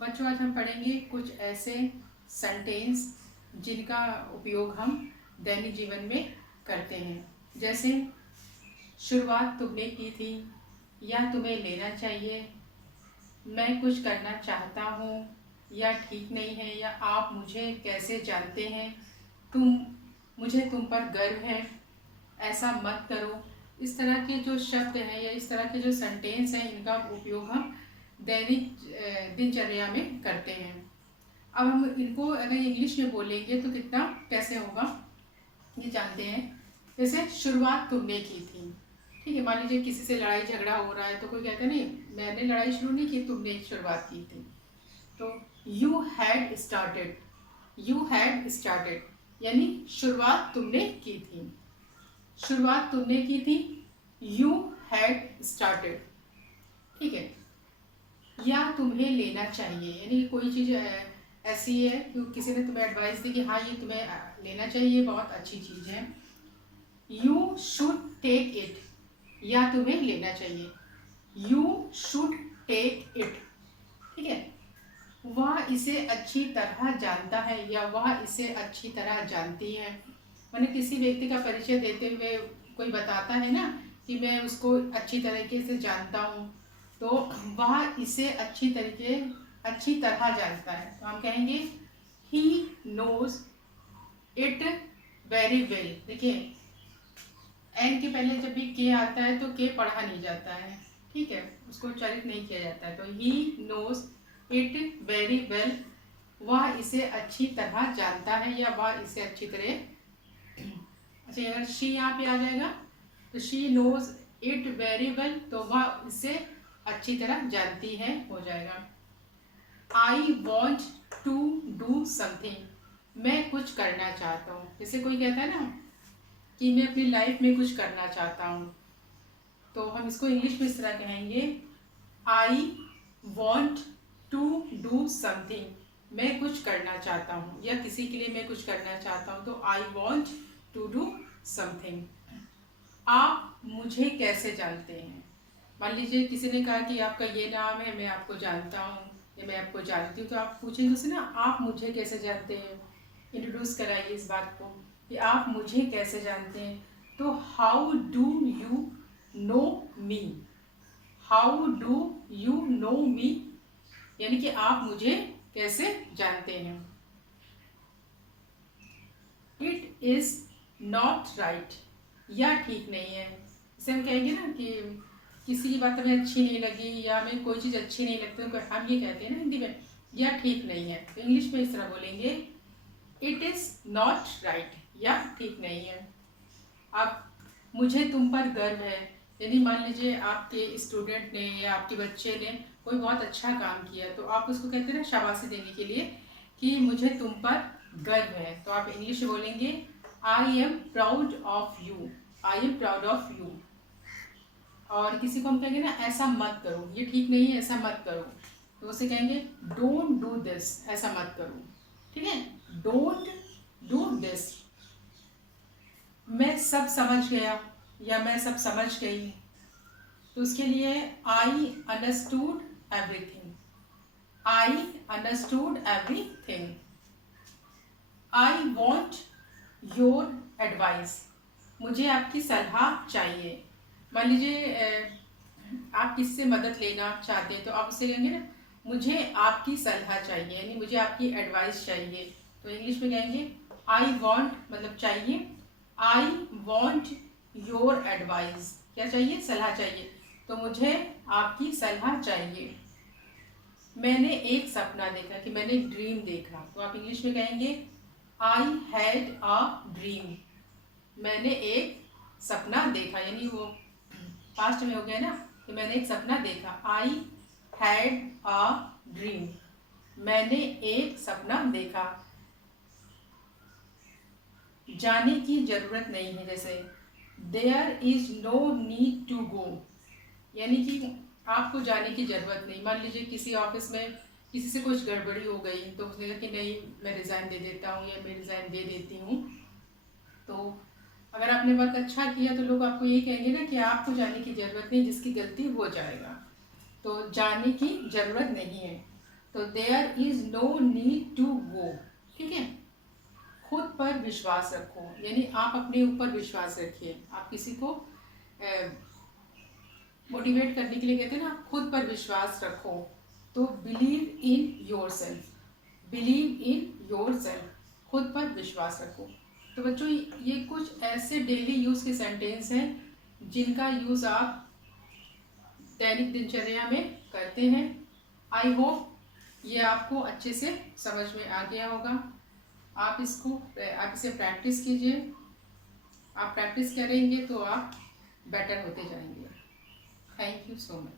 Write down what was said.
बच्चों, आज हम पढ़ेंगे कुछ ऐसे सेंटेंस जिनका उपयोग हम दैनिक जीवन में करते हैं। जैसे शुरुआत तुमने की थी, या तुम्हें लेना चाहिए, मैं कुछ करना चाहता हूँ, या ठीक नहीं है, या आप मुझे कैसे जानते हैं, तुम मुझे तुम पर गर्व है, ऐसा मत करो। इस तरह के जो शब्द हैं या इस तरह के जो सेंटेंस हैं, इनका उपयोग हम दैनिक दिनचर्या में करते हैं। अब हम इनको अगर इंग्लिश में बोलेंगे तो कितना कैसे होगा ये जानते हैं। जैसे शुरुआत तुमने की थी, ठीक है। मान लीजिए किसी से लड़ाई झगड़ा हो रहा है तो कोई कहता है नहीं, मैंने लड़ाई शुरू नहीं की, तुमने शुरुआत की थी। तो यू हैड स्टार्टेड यानी शुरुआत तुमने की थी। शुरुआत तुमने की थी, यू हैड स्टार्टेड, ठीक है। या तुम्हें लेना चाहिए यानी कोई चीज़ ऐसी है कि किसी ने तुम्हें एडवाइस दी कि हाँ ये तुम्हें लेना चाहिए, बहुत अच्छी चीज़ है। यू शुड टेक इट, या तुम्हें लेना चाहिए। यू शुड टेक इट, ठीक है। वह इसे अच्छी तरह जानता है, या वह इसे अच्छी तरह जानती है। मैंने किसी व्यक्ति का परिचय देते हुए कोई बताता है ना कि मैं उसको अच्छी तरीके से जानता हूँ, तो वह इसे अच्छी तरह जानता है। तो हम कहेंगे he knows it very well. देखिए, एन के पहले जब भी के आता है तो के पढ़ा नहीं जाता है, ठीक है, उसको उच्चारित नहीं किया जाता है। तो he knows it very well, वह इसे अच्छी तरह जानता है, या वह इसे अच्छी तरह। अच्छा, अगर शी यहाँ पे आ जाएगा तो she knows it very well, तो वह इसे अच्छी तरह जानती है, हो जाएगा। I want to do something, मैं कुछ करना चाहता हूँ। जैसे कोई कहता है ना कि मैं अपनी लाइफ में कुछ करना चाहता हूँ, तो हम इसको इंग्लिश में इस तरह कहेंगे, I want to do something, मैं कुछ करना चाहता हूँ, या किसी के लिए मैं कुछ करना चाहता हूँ, तो I want to do something. आप मुझे कैसे जानते हैं। मान लीजिए किसी ने कहा कि आपका ये नाम है, मैं आपको जानता हूँ या मैं आपको जानती हूँ, तो आप पूछेंगे उससे ना, आप मुझे कैसे जानते हैं। इंट्रोड्यूस कराइए इस बात को कि आप मुझे कैसे जानते हैं। तो how do you know me, how do you know me, यानी कि आप मुझे कैसे जानते हैं। इट इज़ नॉट राइट, या ठीक नहीं है। इसे हम कहेंगे ना कि किसी की बात हमें अच्छी नहीं लगी, या हमें कोई चीज़ अच्छी नहीं लगती, तो हम ये कहते हैं ना हिंदी में, या ठीक नहीं है। तो इंग्लिश में इस तरह बोलेंगे, इट इज़ नॉट राइट, या ठीक नहीं है। अब मुझे तुम पर गर्व है, यानी मान लीजिए आपके स्टूडेंट ने या आपके बच्चे ने कोई बहुत अच्छा काम किया, तो आप उसको कहते हैं ना शाबाशी देने के लिए कि मुझे तुम पर गर्व है। तो आप इंग्लिश में बोलेंगे, I am proud of you, I am proud of you. और किसी को हम कहेंगे ना ऐसा मत करो, ये ठीक नहीं है, ऐसा मत करो, तो उसे कहेंगे डोंट डू दिस, ऐसा मत करो, ठीक है, डोंट डू दिस। मैं सब समझ गया, या मैं सब समझ गई, तो उसके लिए I understood everything, I understood everything. I want your advice, मुझे आपकी सलाह चाहिए। मान लीजिए आप किससे मदद लेना चाहते हैं, तो आप उससे कहेंगे ना, मुझे आपकी सलाह चाहिए, यानी मुझे आपकी एडवाइस चाहिए। तो इंग्लिश में कहेंगे, आई वॉन्ट मतलब चाहिए, आई वॉन्ट योर एडवाइस, क्या चाहिए, सलाह चाहिए, तो मुझे आपकी सलाह चाहिए। मैंने एक सपना देखा, कि मैंने एक ड्रीम देखा, तो आप इंग्लिश में कहेंगे, आई हैड अ ड्रीम, मैंने एक सपना देखा, यानी वो पास्ट में हो गया ना कि मैंने एक सपना देखा। आई हैड अ ड्रीम, मैंने एक सपना देखा। जाने की जरूरत नहीं है, जैसे there is no need to go, यानी कि आपको जाने की जरूरत नहीं। मान लीजिए किसी ऑफिस में किसी से कुछ गड़बड़ी हो गई, तो उसने कहा कि नहीं मैं रिज़ाइन दे देता हूँ, या मैं रिज़ाइन दे देती हूँ। तो अगर आपने वर्क अच्छा किया तो लोग आपको यही कहेंगे ना कि आपको जाने की ज़रूरत नहीं, जिसकी गलती हो जाएगा, तो जाने की ज़रूरत नहीं है। तो there is no need to go, ठीक है। खुद पर विश्वास रखो, यानी आप अपने ऊपर विश्वास रखिए। आप किसी को मोटिवेट करने के लिए कहते हैं ना, आप खुद पर विश्वास रखो। तो believe in your self, believe in your self, खुद पर विश्वास रखो। तो बच्चों ये कुछ ऐसे डेली यूज़ के सेंटेंस हैं जिनका यूज़ आप दैनिक दिनचर्या में करते हैं। आई होप ये आपको अच्छे से समझ में आ गया होगा। आप इसे प्रैक्टिस कीजिए। आप प्रैक्टिस करेंगे तो आप बेटर होते जाएंगे। Thank you so much.